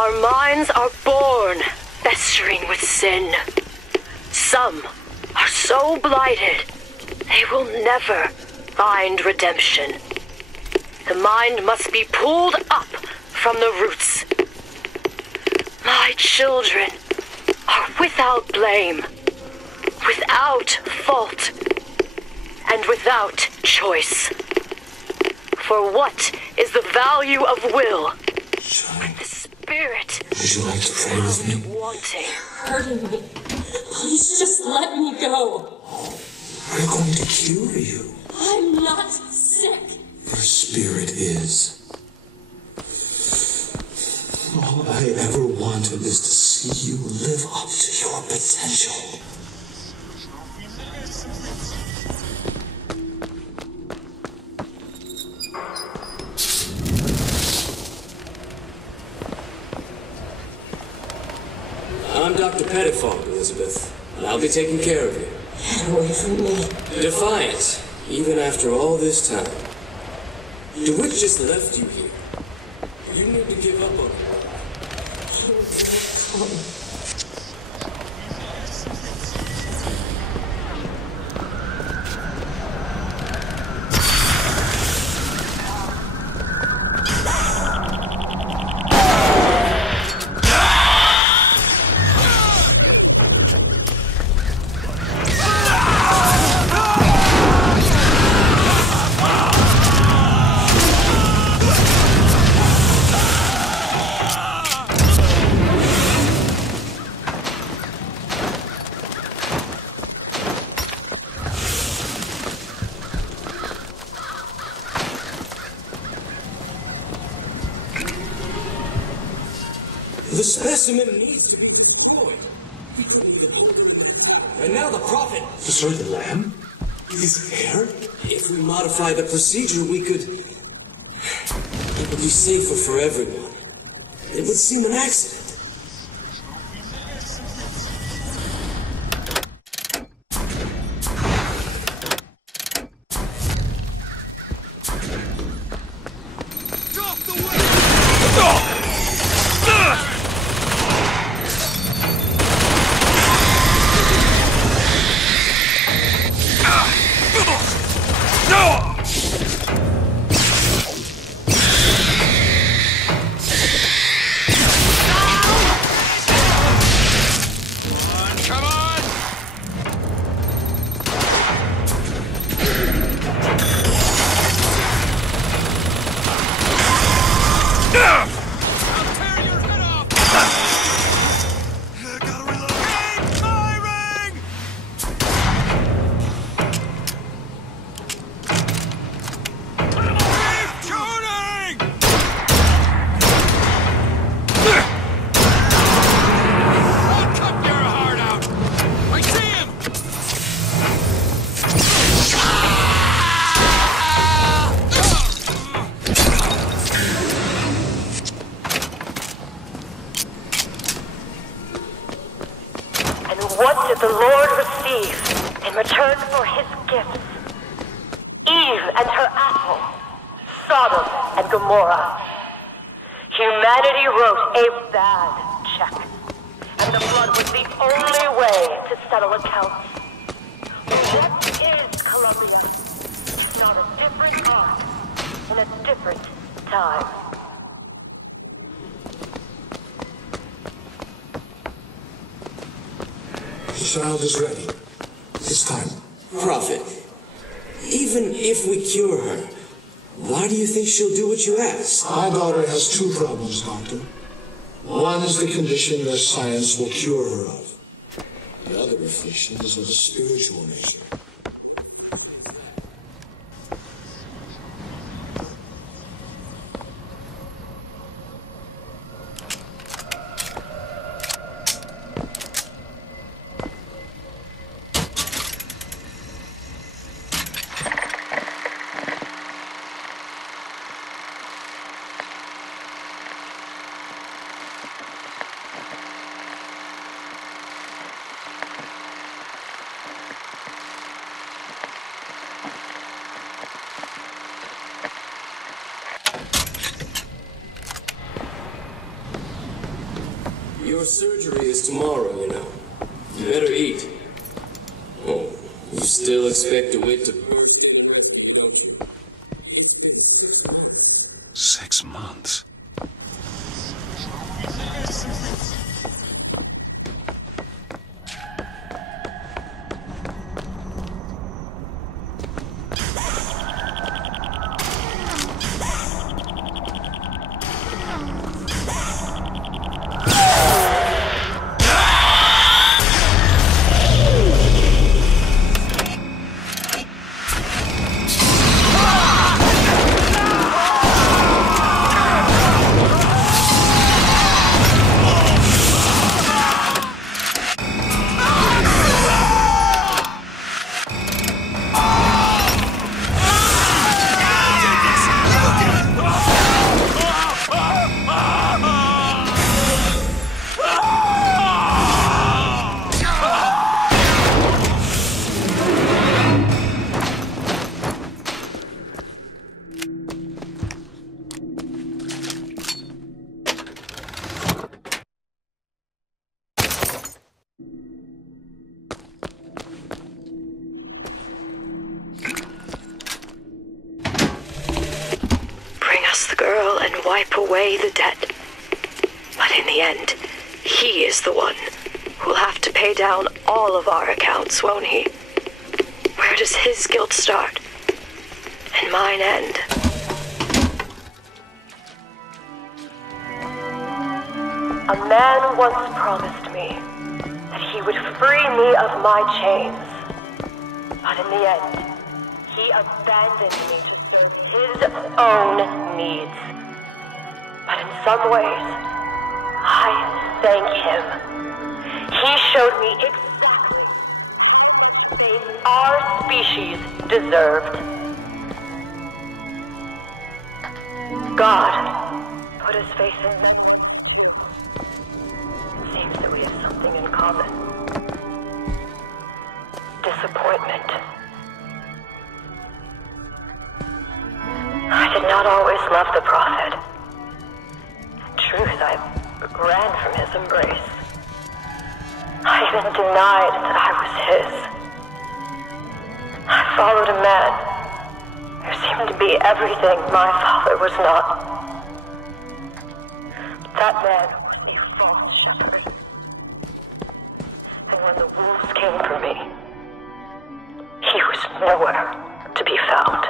Our minds are born festering with sin. Some are so blighted, they will never find redemption. The mind must be pulled up from the roots. My children are without blame, without fault, and without choice. For what is the value of will when the spirit would you like to pray with me? Wanting? Hurting me. Please just let me go. We're going to cure you. I'm not sick. Your spirit is. All I ever wanted is to see you live up to your potential. I'm Dr. Pettifog, Elizabeth, and I'll be taking care of you. Get away from me. Defiant, even after all this time. DeWitt just left you here. You need to give up on him. He will come. The specimen needs to be destroyed. He couldn't get older than that. And now the prophet. Destroy the lamb? His hair? If we modify the procedure, we could. It would be safer for everyone. It would seem an accident. What did the Lord receive in return for his gifts? Eve and her apple, Sodom and Gomorrah. Humanity wrote a bad check, and the blood was the only way to settle accounts. What is Columbia? It's not a different art in a different time. The child is ready. It's time. Prophet, even if we cure her, why do you think she'll do what you ask? My daughter has two problems, Doctor. One is the condition that science will cure her of. The other affliction is of a spiritual nature. Your surgery is tomorrow, you know. You better eat. Oh, you still expect DeWitt to birth the rest, don't you? 6 months. Wipe away the debt. But in the end, he is the one who'll have to pay down all of our accounts, won't he? Where does his guilt start? And mine end? A man once promised me that he would free me of my chains. But in the end, he abandoned me to serve his own needs. But in some ways, I thank him. He showed me exactly the fate our species deserved. God put his face in memory. It seems that we have something in common. Disappointment. I did not always love the Prophet. Truth, I ran from his embrace. I even denied that I was his. I followed a man who seemed to be everything my father was not. That man was a false shepherd. And when the wolves came for me, he was nowhere to be found.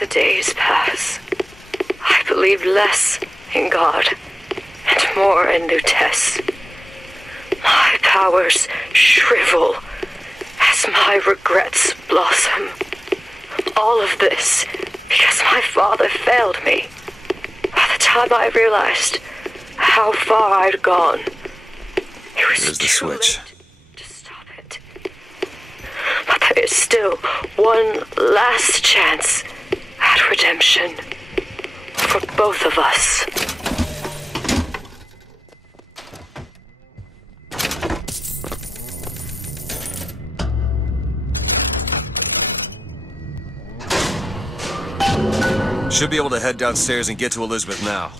The days pass. I believe less in God and more in Lutece. My powers shrivel as my regrets blossom. All of this because my father failed me. By the time I realized how far I'd gone, it was Here's the too switch. late to stop it. But there is still one last chance at redemption for both of us. Should be able to head downstairs and get to Elizabeth now.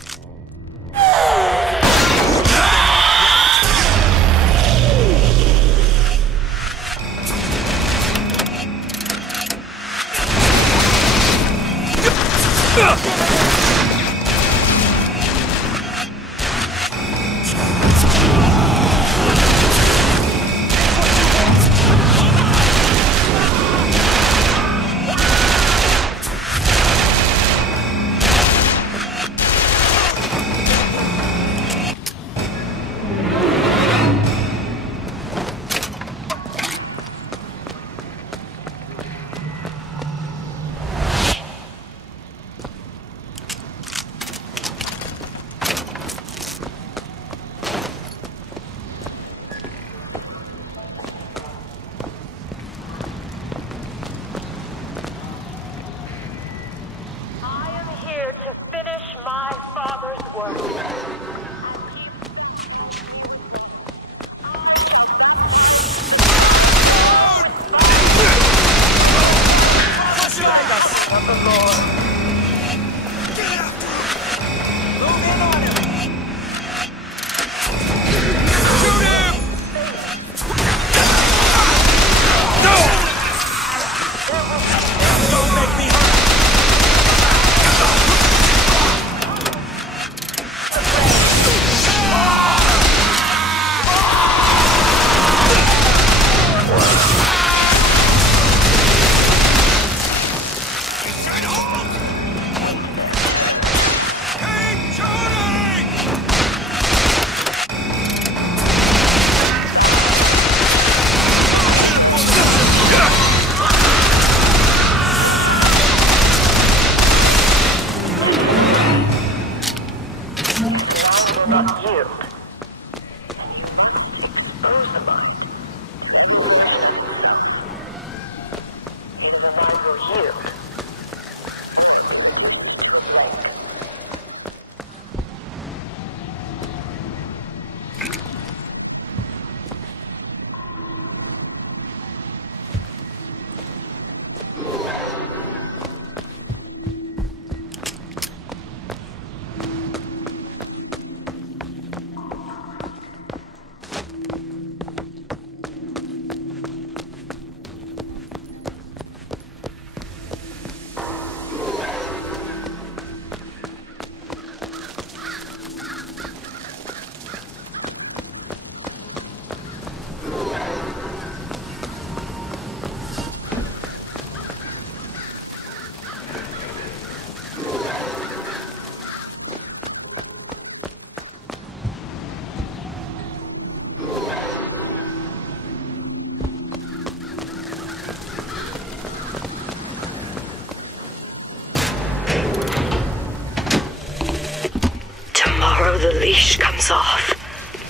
The leash comes off,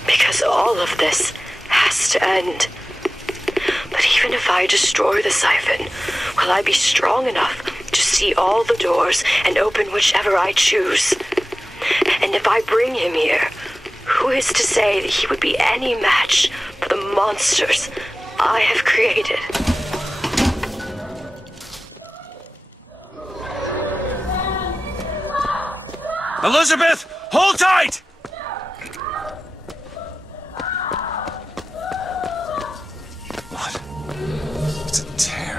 because all of this has to end. But even if I destroy the siphon, will I be strong enough to see all the doors and open whichever I choose? And if I bring him here, who is to say that he would be any match for the monsters I have created? Elizabeth, hold tight! What? It's a tear.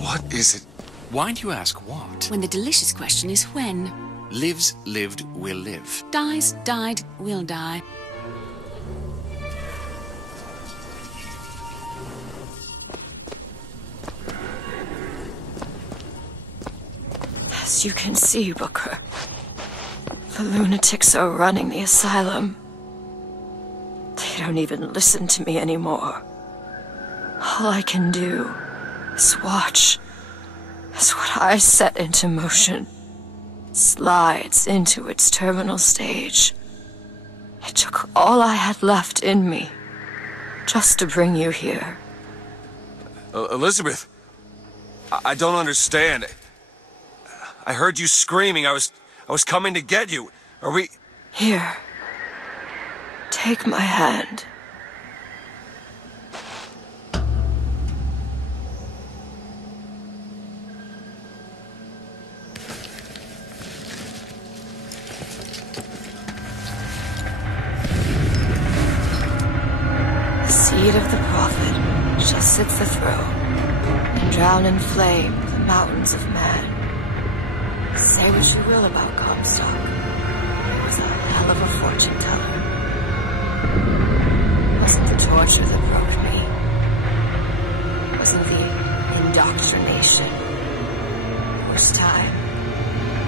What is it? Why do you ask what? When the delicious question is when. Lives, lived, will live. Dies, died, will die. As you can see, Booker, the lunatics are running the asylum. They don't even listen to me anymore. All I can do is watch as what I set into motion slides into its terminal stage. It took all I had left in me just to bring you here. Elizabeth, I don't understand. I heard you screaming. I was coming to get you. Are we... Here. Take my hand. The seed of the prophet shall sit the throne and drown in flame the mountains of man. Say what you will about Comstock. He was a hell of a fortune teller. Wasn't the torture that broke me. Wasn't the indoctrination. It was time.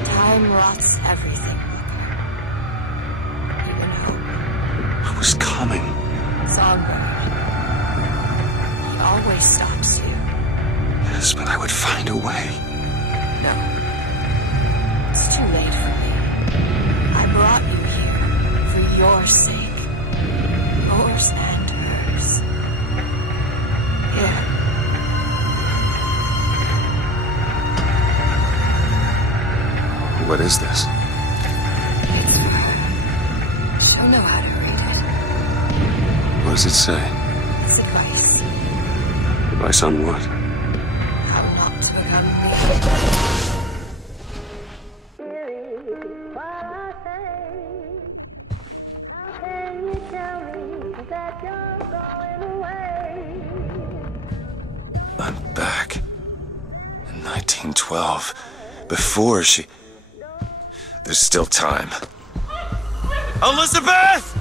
Time rots everything, Booker. Even hope. I was coming. Songbird. He always stops you. Yes, but I would find a way. No. It's too late for me. I brought you here for your sake. Yours and hers. Here. What is this? It's for her. She'll know how to read it. What does it say? It's advice. Advice on what? How not to become me. I'm back. In 1912. Before she... There's still time. Elizabeth!